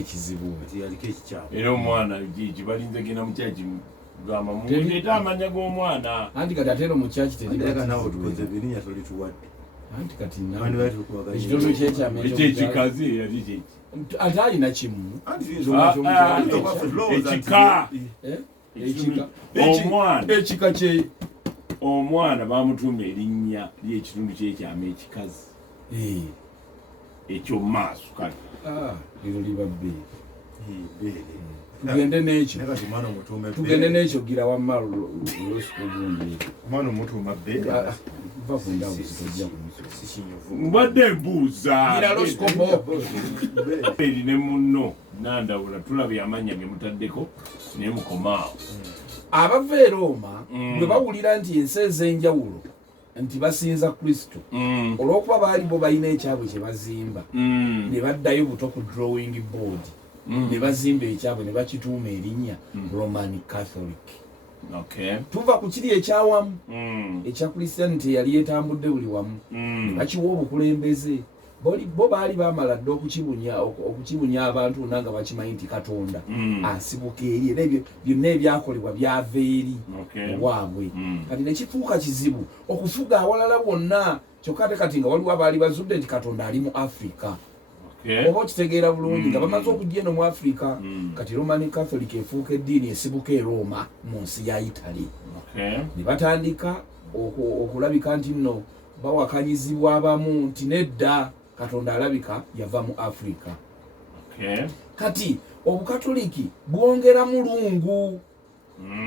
ekizibu yaliko ekikyabo era omwana kibalinze genda mukyaki gamba muleeta amanya g'omwana anti kati ate no mukyaki terinawe tukoze birinya tolituwadde anti kati ekitundu ekyekikazi yali kyeki ate alina kimu ekika kye omwana bamutuuma erinnya ly'ekitundu kyekyama ekikazi ekyomumaaso kale lino liba bbeere tugende n'ekyo gira wamma losikogundi omwana omutuuma bbeere va kundawusitojja mbadde mbuuza eri ne munno nandawula tulabye amanya ge mutaddeko naye mukomaawo abava e Roma bwe bawulira nti ensi ez'enjawulo nti basinza Kristo olw'okuba baali bo balina ekyabwe kye bazimba ne baddayo buto ku drawing board ne bazimba ekyabwe ne bakituuma erinnya Roman Catholic. Tuva ku kiri ekyawamu ekya Christianity eyali etambudde buli wamu ne bakiwa obukulembeze bo baali bamala dde okukibunya abantu nga bakimanyi nti Katonda asibuka eri era ebyo byonna ebyakolebwa byava eri obwabwe kati ne kifuuka kizibu okufuga awalala bwonna kyokka ate kati nga waliwo abaali bazudde nti Katonda ali mu Afrika oba okitegeera bulungi nga bamaze okujja eno mu Afrika kati Roman Catholic efuuka eddiini esibuka e Roma mu nsi ya Italy ne batandika okulabika nti nno bawakanyizibwa abamu nti nedda Katonda alabika yava mu Afrika. Kati obukatoliki bwongera mulungu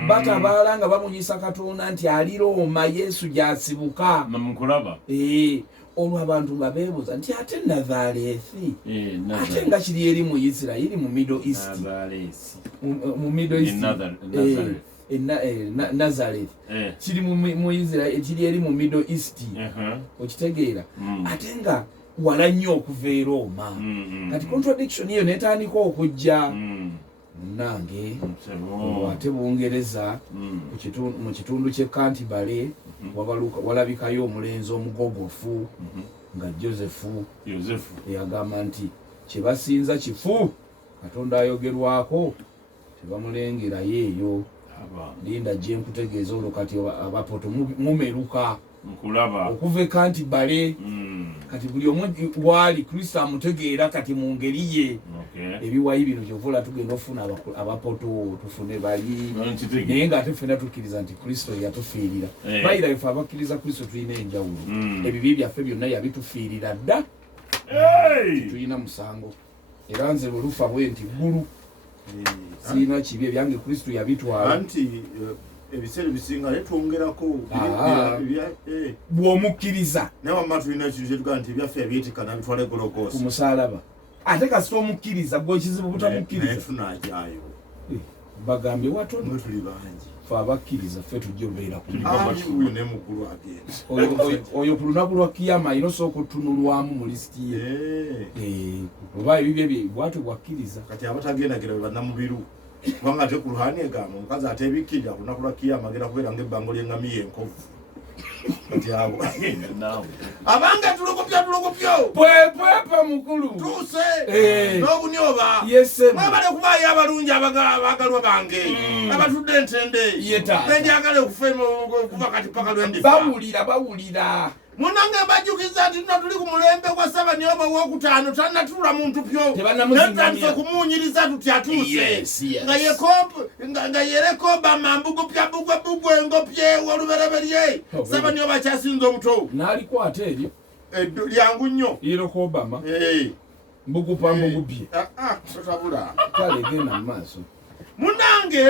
batabaala nga bamunyisa Katonda nti ali Roma Yesu gyasibuka olwo abantu nga beebuuza nti ate Nazarethi ate nga kiri eri mu Isirayiri mu Middle East Nazareth kiri mu Israel kiri eri mu Middle East okitegeera ate nga wala nnyo okuva e Roma kati contradiction eyo netandika okujja nange ate Bungereza mu kitundu ky'e Canterbury walabikayo omulenzi omugogofu nga Josefu eyagamba nti kyebasinza kifu Katonda ayogerwako tebamulengerayo eyo linda gye nkutegeeza olwo kati abapoto mumeruka okuva e Canterbury kati buli omu wali Kristo amutegeera kati mu ngeri ye ebiwayi bino kyovula tugenda ofuna abapoto tufune bali naye nga ate ffena tukkiriza nti Kristo yatufiirira bayira ife abakkiriza Kristo tulina enjawulo ebibi byaffe byonna yabitufiirira dda tulina musango era nze bwelufa bwe nti ggulu siina kibi ebyange Kristo yabitwala ebiseera bisinga netwongerako bw'omukkiriza naye wamma tulina ekintu kyetugaa nti ebyaffe ebyetikana bitwala egologoosa ku musalaba ate kasita omukkiriza gwekizibu butamukkiriza tunajyayo bagambye watono tuli bangi fe abakkiriza ffe tujja obeera uyo ne muggulu agenda oyo ku lunaku lwa kiyama ayina osooka otunulwamu mu lisiti ye oba ebibyo bye bwatyo bwakkiriza kati abatagendagera be bannamubiru kubanga ate ku luhaani egamba omukazi ateebikkirira ku lunaku lwa kiyama agenda kubeera ng'ebbango ly'engamiya enkovu kati abo abanga tulogopyo pwepa mukulu tuuse n'obunyoba mwebale okubaayo abalungi abagalwa bange abatudde entende benjagala okuva kati paka lwendifa bawulira munange mbajjukiza nti tuno tuli ku mulembe gwa Ssabanyoba owokutaano tannatula muntu pyo netandise okumuunyiriza tuti atuuse nga yerekoba mambugupya bugwe ngopye wolubereberye Ssabanyoba kyasinza omuto n'alikwata eryo lyangu nnyo yereko Obama mbugupa mbugupye totabula kale genda mu maaso munange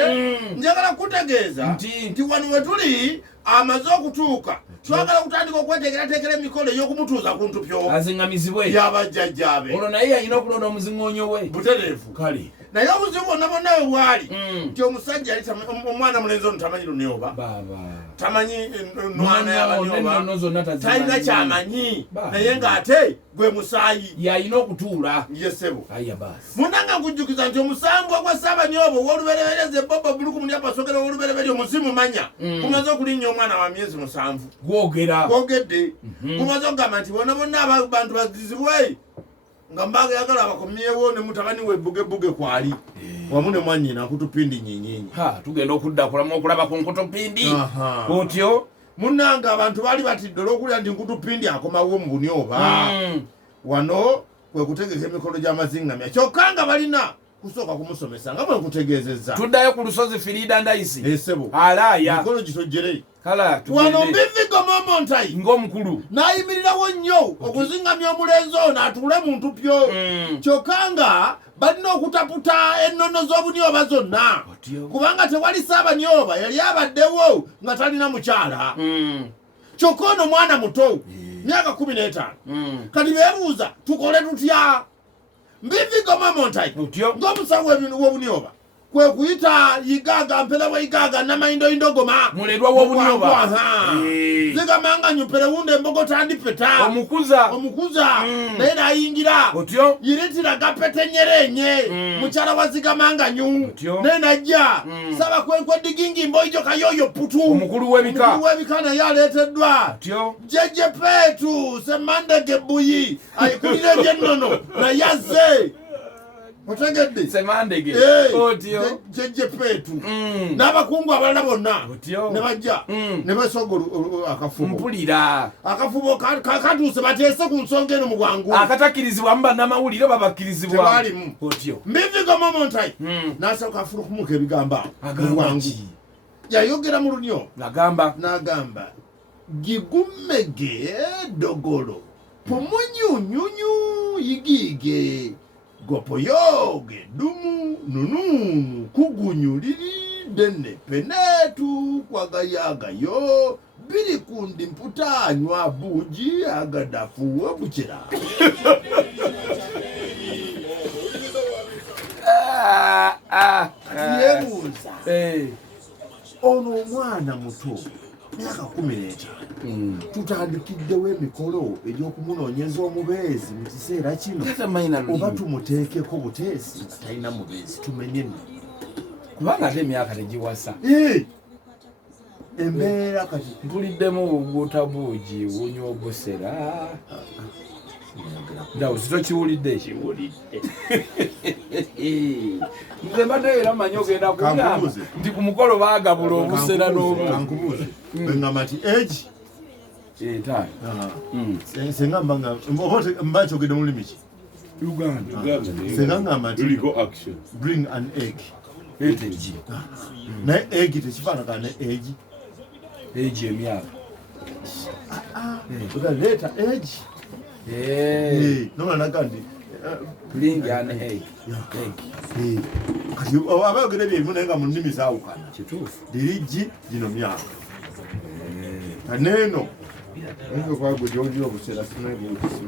njagala kutegeeza nti wano we tuli amaze okutuuka twagala kutandika okweteekerateekera emikolo ey'okumutuuza ku ntupyo aziŋŋamizibwe yabajjajjaabe olwo naye yalina okulonda omuziŋŋoonyo we butereevu kale naye obuzibu bwonna bwonna we bwali nti omusajja yali omwana mulenzi ono tamanyi lunyoba tamanyi nwana yabanyoba talina kyamanyi naye ng'ate gwe musaayi yalina okutuula yesebo ayabasi munanga nkujjukiza nti omusambwa gwa Ssabanyoba ow'oluberebereze Bobo Buluku Mulyapasogera ow'olubereberye omuzimu manya gumaze okulinnya omwana wa myezi 7 gwogedde gumaze okugamba nti bonna abantu bazizibwe ngamba yagala abakomyewo ne mutabani we buge kwali wamune mwanyina akutupindi nyinyinyi tugenda okudda kulamu okulaba ku nkutupindi otyo munanga abantu bali batidde olwokulya ndi nkutupindi akomawo mu bunyoba wano kwe kutegeka emikolo gy'amazingamya kyokka nga balina kusooka kumusomesa nga bwe kutegeezezza tuddayo ku lusozi Firida Ndayisi esebo alaaya mikolo gitojjere wano Mbivigo Momontai ng'omukulu n'ayimirirawo nnyo okuzingamya omulenzi ono atuule mu ntupyo kyokka nga balina okutaputa ennono z'obunyoba zonna kubanga tewali Saabanyoba yali abaddewo nga talina mukyala kyokka ono mwana muto myaka 15 kati beebuuza tukole tutya Mbivigo Momontai ng'omusawo w'obunyoba kwe kuyita yigaga mpela wa yigaga namayindo indogoma muledwa w'obunyoba zigamanga nyupere wunde embogota andipeta omukuza naye nayingira yiritira gapete nyerenye mukyala wa zigamanga nyu naye najja saba kwenkwe digingi mboijo kayoyo putu omukulu w'ebika naye aleeteddwa jeje petu semandege buyi ayikulire gyennono naye azze otegedde semandege otyo jeje petu n'abakungu abalala bonna ne bajja ne basogola akafubo mpulira akafubo katuuse bateese ku nsonga eno mu bwangu akatakkirizibwamu bannamawulire babakkirizibwa tebalimu otyo Mbivigo Momontai n'asooka afuna okumuka ebigambo mu bwangu yayogera mu lunyo n'agamba gigumege dogolo pumunyunyunyu yigige gopoyoge dumu nununu kugunyuliri dene penetu kwagayagayo biri kundi mputanywa buji agadafuwe bukira yebuuza ono omwana muto myaka 15 tutandikiddewo emikolo egy'okumunoonyeza omubeezi mu kiseera kino oba tumuteekeko buteesi talina mubeezi tumenye nno kubanga ate emyaka tegiwasa embeera kati mpuliddemu butabuugi wunywa obusera ndawo sitokiwulidde ekiwulidde nze mbadde era manyi ogenda kugamba nti ku mukolo baagabula obusera n'obukankubuuze bengamba nti egi senga mba kyogedde mu lulimi ki senga ngamba nti bring an egg naye egg tekifaanagana ne egi emyaka leeta egi nomanaga nti bring an egg kati abayogera ebyebimu naye nga mu nnimi zaawukana dirigi gino myaka kaneeno kwagwe gyolira obusera